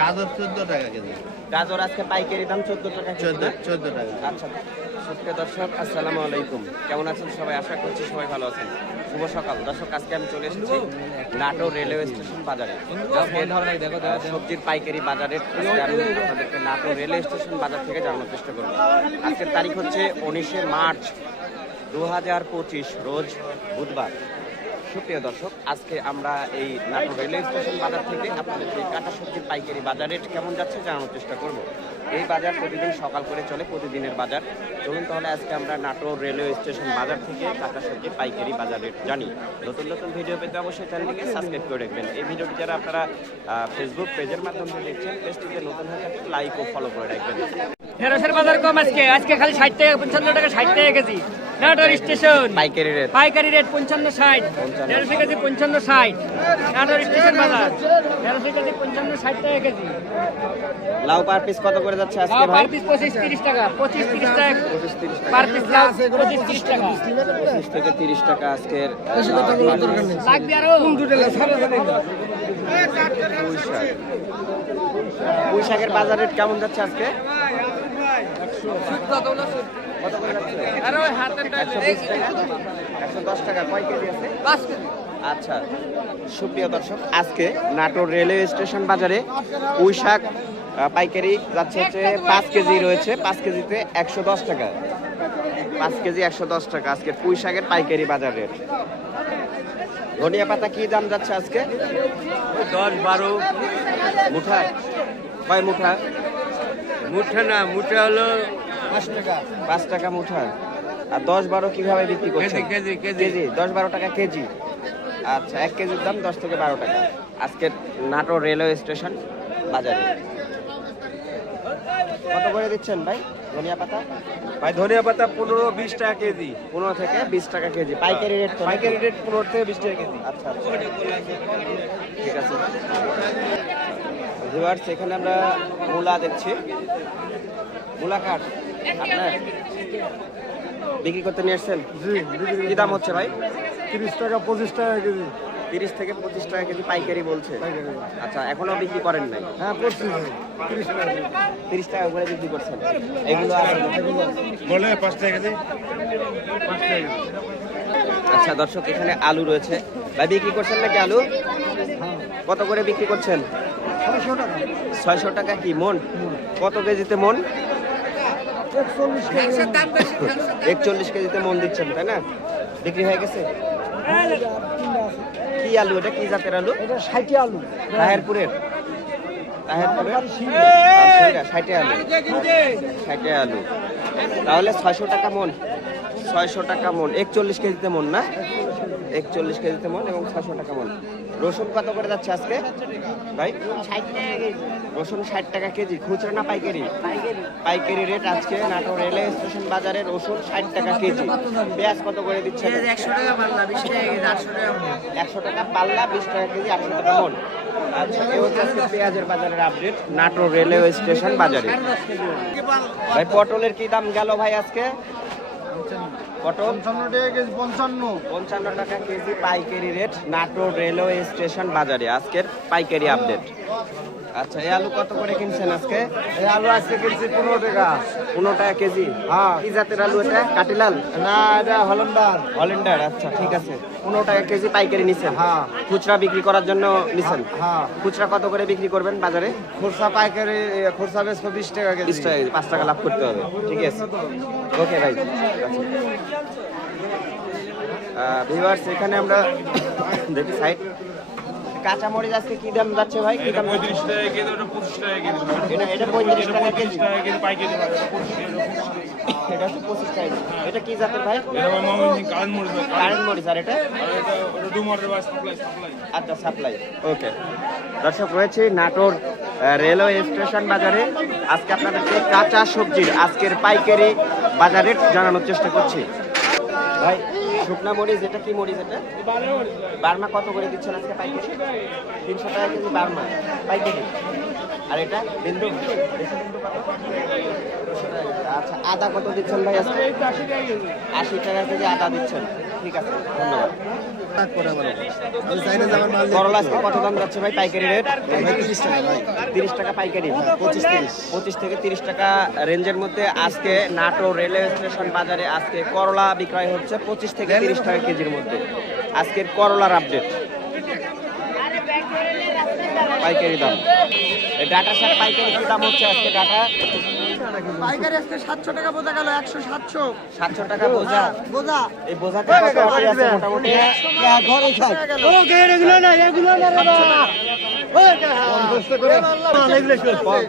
গাজর চোদ্দ টাকা কেজি। গাজর আজকে পাইকারি দাম চোদ্দ টাকা চোদ্দ চোদ্দ টাকা আচ্ছা সুপ্রিয় দর্শক আসসালামু আলাইকুম। কেমন আছেন সবাই? আশা করছি সবাই ভালো আছেন। শুভ সকাল। দর্শক আজকে আমি চলে এসেছি নাটোর রেলওয়ে স্টেশন বাজারে। সবজির পাইকারি বাজারের আমি আপনাদেরকে নাটোর রেলওয়ে স্টেশন বাজার থেকে জানানোর চেষ্টা করব। আজকের তারিখ হচ্ছে উনিশে মার্চ দু হাজার পঁচিশ রোজ বুধবার। সুপ্রিয় দর্শক, আজকে আমরা এই নাটোর রেলওয়ে স্টেশন বাজার থেকে আপনাদেরকে কাঁচা সবজির পাইকারি বাজার রেট কেমন যাচ্ছে জানানোর চেষ্টা করব। এই বাজার প্রতিদিন সকাল করে চলে প্রতিদিনের বাজার। চলুন তাহলে আজকে আমরা নাটোর রেলওয়ে স্টেশন বাজার থেকে কাঁচা সবজির পাইকারি বাজার রেট জানি। নতুন নতুন ভিডিও পেতে অবশ্যই চ্যানেলটিকে সাবস্ক্রাইব করে রাখবেন। এই ভিডিওটি যারা আপনারা ফেসবুক পেজের মাধ্যমে দেখছেন, পেজটিতে নতুন হয়ে লাইক ও ফলো করে রাখবেন। ঢেঁড়সের বাজার কম আজকে। আজকে খালি ষাট টাকা পঞ্চান্ন টাকা ষাট টাকা কেজি। নাটোর স্টেশন। পাইকারি রেট। পাইকারি রেট পঞ্চান্ন ষাট। দেড়শো কেজি পঞ্চান্ন ষাট। নাটোর স্টেশন বাজার। দেড়শো কেজি পঞ্চান্ন ষাট টাকা কেজি। লাউ পার পিস কত করে যাচ্ছে আজকে ভাই পার পিস পঁচিশ তিরিশ টাকা। পঁচিশ তিরিশ টাকা। পার পিস লাউ পঁচিশ তিরিশ টাকা। পঁচিশ থেকে তিরিশ টাকা আজকের লাগবে আরও? পুঁই শাকের বাজার রেট কেমন যাচ্ছে আজকে? একশো দশ টাকা কয় কেজি আছে? আচ্ছা সুপ্রিয় দর্শক আজকে নাটোর রেলওয়ে স্টেশন বাজারে পুঁই শাক পাইকারি যাচ্ছে হচ্ছে পাঁচ কেজি রয়েছে পাঁচ কেজিতে একশো দশ টাকা। পাঁচ কেজি একশো দশ টাকা আজকে পুঁই শাকের পাইকারি বাজার। রেট ধনিয়া পাতা কি দাম যাচ্ছে আজকে? দশ বারো। মুঠা? কয় মুঠা? মুঠা না মুঠা হলো পাঁচ টাকা মুঠা আর দশ বারো কীভাবে বিক্রি করছেন? কেজি, কেজি। কেজি। দশ বারো টাকা কেজি। আচ্ছা এক কেজির দাম দশ থেকে বারো টাকা। আজকে নাটোর রেলওয়ে স্টেশন বাজারে। কত করে দিচ্ছেন ভাই ধনিয়া পাতা? ভাই ধনিয়া পাতা পনেরো বিশ টাকা কেজি। পনেরো থেকে বিশ টাকা কেজি। পাইকারি রেট পাইকারি রেট পনেরো থেকে বিশ টাকা কেজি। আচ্ছা আচ্ছা। ঠিক আছে। ভিউয়ার্স এখানে আমরা মূলা দেখছি। মূলা কাঠ। আপনার বিক্রি করতে নিয়ে এসছেন কি দাম হচ্ছে ভাই? তিরিশ টাকা পঁচিশ টাকা কেজি। তিরিশ থেকে পঁচিশ টাকা কেজি পাইকারি বলছে। আচ্ছা এখনও বিক্রি করেন নাই? হ্যাঁ করছি তিরিশ টাকা তিরিশ টাকা করে বিক্রি করছেন। এগুলো বলে পাঁচ টাকা কেজি। আচ্ছা দর্শক এখানে আলু রয়েছে। ভাই বিক্রি করছেন নাকি আলু? কত করে বিক্রি করছেন? ছয়শো টাকা। ছয়শো টাকা কি মন। কত কেজিতে মন? একচল্লিশ কেজিতে মন দিচ্ছেন তাই না? বিক্রি হয়ে গেছে? কি আলু এটা? কি জাতের আলু? এটা ষাটি আলু। তাহেরপুরের? তাহলে ছয়শো টাকা মন ছয়শো টাকা মন একচল্লিশ কেজিতে মন না? একচল্লিশ কেজিতে মন এবং ছশো টাকা মন। রসুন কত করে যাচ্ছে আজকে? ভাই? রসুন ষাট টাকা কেজি। খুচরা না পাইকারি? পাইকারি। রেট আজকে নাটোর রেলওয়ে স্টেশন বাজারে রসুন ষাট টাকা কেজি। পেঁয়াজ কত করে দিচ্ছে? একশো টাকা পাল্লা বিশ টাকা কেজি আটশো টাকা মন। আচ্ছা এই হচ্ছে আজকে পেঁয়াজের বাজারের আপডেট নাটোর রেলওয়ে স্টেশন বাজারে। ভাই পটলের কি দাম গেল ভাই আজকে? পটল পঞ্চান্ন টাকা কেজি পঞ্চান্ন। পঞ্চান্ন টাকা কেজি পাইকারি রেট নাটোর রেলওয়ে স্টেশন বাজারে। আজকের পাইকারি আপডেট আচ্ছা এই আলু কত করে কিনছেন আজকে? এই আলু আজকে কিনছি পনেরো টাকা। পনেরো টাকা কেজি। হ্যাঁ। কি জাতের আলু এটা? কাটিলাল? না এটা হলন্দার হলেন্ডার আচ্ছা ঠিক আছে। পনেরো টাকা কেজি পাইকারি নিছেন? হ্যাঁ। খুচরা বিক্রি করার জন্য নিছেন? হ্যাঁ খুচরা কত করে বিক্রি করবেন বাজারে? খোরসা পাইকারি খোরসা বেচবো বিশ টাকা কেজি। বিশ টাকা পাঁচ টাকা লাভ করতে হবে। ঠিক আছে। ওকে ভাই। ভিভার্স এখানে আমরা দেখি সাইড কাঁচা মরিচ আজকে কি দাম যাচ্ছে ভাই? কি দাম পঁয়ত্রিশ টাকা কেজি ওটা পঁচিশ টাকা কেজি। এটা এটা পঁয়ত্রিশ টাকা কেজি। টাকা কেজি পাইকারি এটা হচ্ছে পঁচিশ টাকা এটা কি জাতের ভাই? এটা আমার মামা কারেন্ট মরে যায় কারেন্ট মরিচ আর এটা? এটা ওটা ডুমার বাস সাপ্লাই সাপ্লাই আচ্ছা সাপ্লাই ওকে দর্শক রয়েছে নাটোর রেলওয়ে স্টেশন বাজারে। আজকে আপনাদেরকে কাঁচা সবজির আজকের পাইকারি বাজারে জানানোর চেষ্টা করছি। ভাই শুকনা মরিচ, এটা কি মরিচ এটা? বার্মা কত করে দিচ্ছেন আজকে পাইকারি? তিনশো টাকা কেজি বার্মা, পাইকারি। আর এটা বিন্দু? দেশি বিন্দু কত? 200 টাকা কেজি। আচ্ছা আদা কত দিচ্ছেন ভাই আজকে? আশি টাকা কেজি আদা দিচ্ছেন। ঠিক আছে, ধন্যবাদ। করলা আজকে কত দাম যাচ্ছে ভাই পাইকারি রেট? তিরিশ টাকা পাইকারি। পঁচিশ তিরিশ। পঁচিশ থেকে তিরিশ টাকা রেঞ্জের মধ্যে আজকে নাটোর রেলওয়ে স্টেশন বাজারে আজকে করলা বিক্রয় হচ্ছে পঁচিশ থেকে তিরিশ টাকা কেজির মধ্যে। আজকের করলার আপডেট পাইকারি দাম। এই ডাটা শাক পাইকারি কি দাম হচ্ছে আজকে ডাটা? পাইকারি আজকে সাতশো টাকা বোঝা গেল একশো সাতশো। সাতশো টাকা বোঝা। বোঝা। এই বোঝাতে কত অটি আছে মোটামুটি।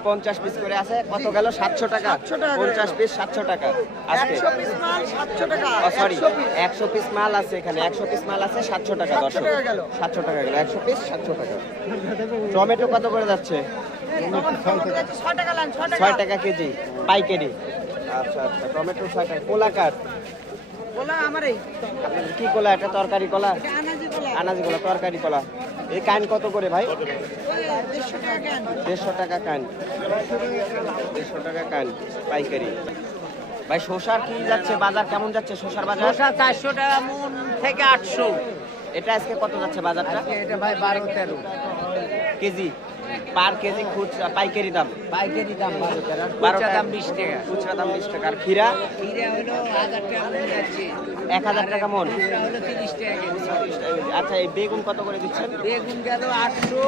পঞ্চাশ পিস করে আছে। কত গেল? সাতশো টাকা। পঞ্চাশ পিস সাতশো টাকা। আজকে। পিস সাতশো টাকা। সরি একশো পিস মাল আছে এখানে। একশো পিস মাল আছে সাতশো টাকা গেল। সাতশো টাকা গেল। একশো পিস সাতশো টাকা। টমেটো কত করে যাচ্ছে? ছয় টাকা কেজি পাইকারি। আচ্ছা আচ্ছা টমেটো ছয় টাকা। কোলা কাঠ কি কলা? এটা তরকারি কলা? আনাজি কলা। তরকারি কলা। এই কাইন কত করে ভাই? দেড়শো টাকা দেড়শো টাকা কান। দেড়শো টাকা কান পাইকারি। ভাই শসার কি যাচ্ছে? বাজার কেমন যাচ্ছে শসার বাজার? শসা চারশো টাকা মন থেকে আটশো। এটা আজকে কত যাচ্ছে বাজারটা? এটা ভাই বারো তেরো। কেজি? পার কেজি খুচরা পাইকারি দাম? পাইকারি দাম বারো তেরো বারো খুচরা দাম বিশ টাকা। খুচরা দাম বিশ টাকা। আর খিরা হলো হাজার টাকা এক হাজার টাকা মন? টাকা আচ্ছা এই বেগুন কত করে দিচ্ছেন? বেগুন গেল আটশো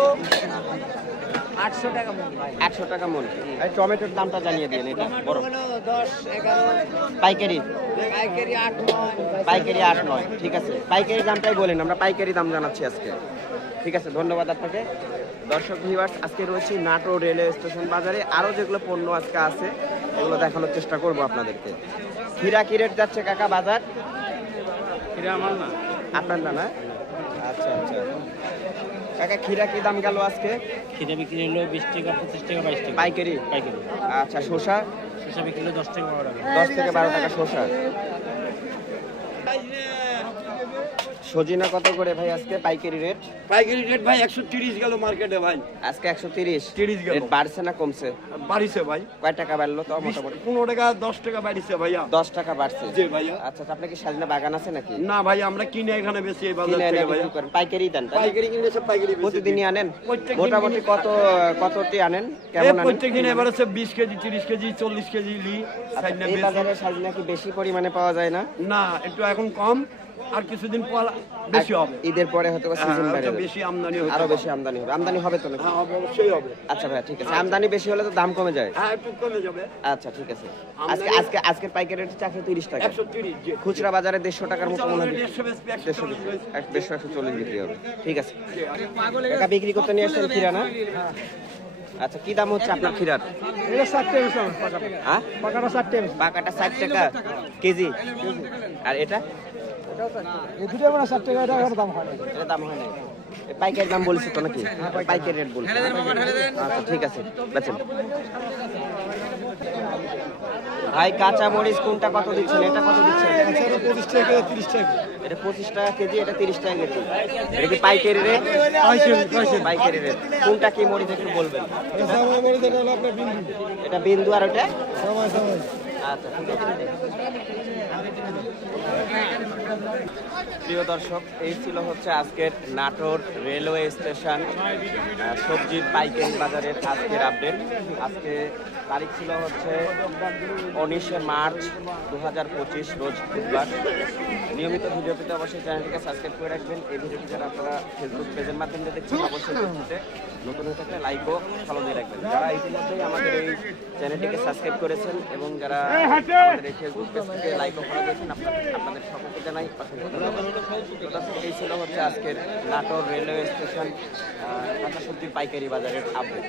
আটশো টাকা মন একশো টাকা মন। এই টমেটোর দামটা জানিয়ে দিন এটা বড়। দশ এগারো। পাইকারি? পাইকারি আট নয়। পাইকারি আট নয়। ঠিক আছে। পাইকারি দামটাই বলেন আমরা পাইকারি দাম জানাচ্ছি আজকে। ঠিক আছে ধন্যবাদ আপনাকে। দর্শক ভিউয়ার্স আজকে রয়েছি নাটোর রেলওয়ে স্টেশন বাজারে। আরও যেগুলো পণ্য আজকে আছে এগুলো দেখানোর চেষ্টা করব আপনাদেরকে। হীরা কি রেট যাচ্ছে কাকা বাজার? এটা আমার না। আপনার না না? আচ্ছা আচ্ছা। কাকা খিরা কি দাম গেল আজকে? খিদে বিক্রি হলো বিশ টাকা পঁচিশ টাকা বাইশ টাকা। পাইকারি? পাইকারি। আচ্ছা শসা? শসা বিক্রি হলো দশ টাকা বারো টাকা। দশ থেকে বারো টাকা শসা। সজিনা কত করে ভাই আজকে পাইকারি রেট পাইকারি রেট ভাই একশো তিরিশ গেল মার্কেটে ভাই। আজকে একশো তিরিশ। 30 গেল। বাড়ছে না কমছে? বাড়িছে ভাই। কয় টাকা বাড়লো তো মোটামুটি? পনেরো টাকা দশ টাকা বাড়িছে ভাইয়া। দশ টাকা বাড়ছে? জি ভাইয়া। আচ্ছা আচ্ছা, আপনার কি সাজনা বাগান আছে নাকি? না ভাই আমরা কিনে এখানে বেশি এই বাজার থেকে করেন। পাইকারি দেন পাইকারি কিনে সব পাইকারি বেশি প্রতিদিনই আনেন? মোটামুটি কত কতটি আনেন? কেমন আনেন? প্রত্যেক দিন এবার হচ্ছে বিশ কেজি তিরিশ কেজি চল্লিশ কেজি লি। আচ্ছা, বেশি। বাজারে সাজনা কি বেশি পরিমাণে পাওয়া যায় না? না একটু এখন কম। আর কিছুদিন পর বেশি হবে। ঈদের পরে হয়তো হ্যাঁ, সিজন বেড়ে একটা বেশি আমদানি হতে আরও বেশি আমদানি হবে। আমদানি হবে তো নাকি? হ্যাঁ অবশ্যই হবে। আচ্ছা ভাই ঠিক আছে। আমদানি বেশি হলে তো দাম কমে যায়। হ্যাঁ একটু কমে যাবে। আচ্ছা ঠিক আছে। আজকে আজকে আজকের পাইকারি রেট হচ্ছে একশো তিরিশ টাকা। একশো তিরিশ জি। খুচরা বাজারে দেড়শো টাকার মতো মনে হয় দেড়শো বেশি একশো দেড়শো চল্লিশ বেশি। এক দেড়শো একশো চল্লিশ বিক্রি হবে। ঠিক আছে। টাকা বিক্রি করতে নিয়ে আসছেন খিরা না আচ্ছা কি দাম হচ্ছে আপনার খিরার? হ্যাঁ? পাকাটা ষাট টাকা কেজি। আর এটা? এটা দাম হয় না এ পাইকারি দাম বলছি তো নাকি? পাইকারি রেট বলছি। আচ্ছা ঠিক আছে বেচেন। ভাই কাঁচা মরিচ কোনটা কত দিচ্ছেন? এটা কত দিচ্ছেন? এটা পঁচিশ টাকা কেজি এটা তিরিশ টাকা কেজি। এটা কি পাইকারি রেট পাইকারি রেট কোনটা কি মরিচ একটু বলবেন? এটা বিন্দু। আর ওটা? আচ্ছা ঠিক আছে। প্রিয় দর্শক, এই ছিল হচ্ছে আজকের নাটোর রেলওয়ে স্টেশন সবজির পাইকারি বাজারের আজকের আপডেট। আজকে তারিখ ছিল হচ্ছে উনিশে মার্চ দু হাজার পঁচিশ, রোজ বুধবার। নিয়মিত ভিডিও পেতে অবশ্যই চ্যানেলটিকে সাবস্ক্রাইব করে রাখবেন। এই ভিডিওটি যারা আপনারা ফেসবুক পেজের মাধ্যমে দেখছেন, অবশ্যই নতুন হয়ে থাকলে লাইক ও ফলো দিয়ে রাখবেন। যারা ইতিমধ্যেই আমাদের এই চ্যানেলটিকে সাবস্ক্রাইব করেছেন এবং যারা আমাদের এই ফেসবুক পেজটিকে লাইক ও ফলো দিয়েছেন আপনাদের সকলকে জানাই অসংখ্য ধন্যবাদ। এই ছিল হচ্ছে আজকের নাটোর রেলওয়ে স্টেশন কাঁচা সবজি পাইকারি বাজারের আপডেট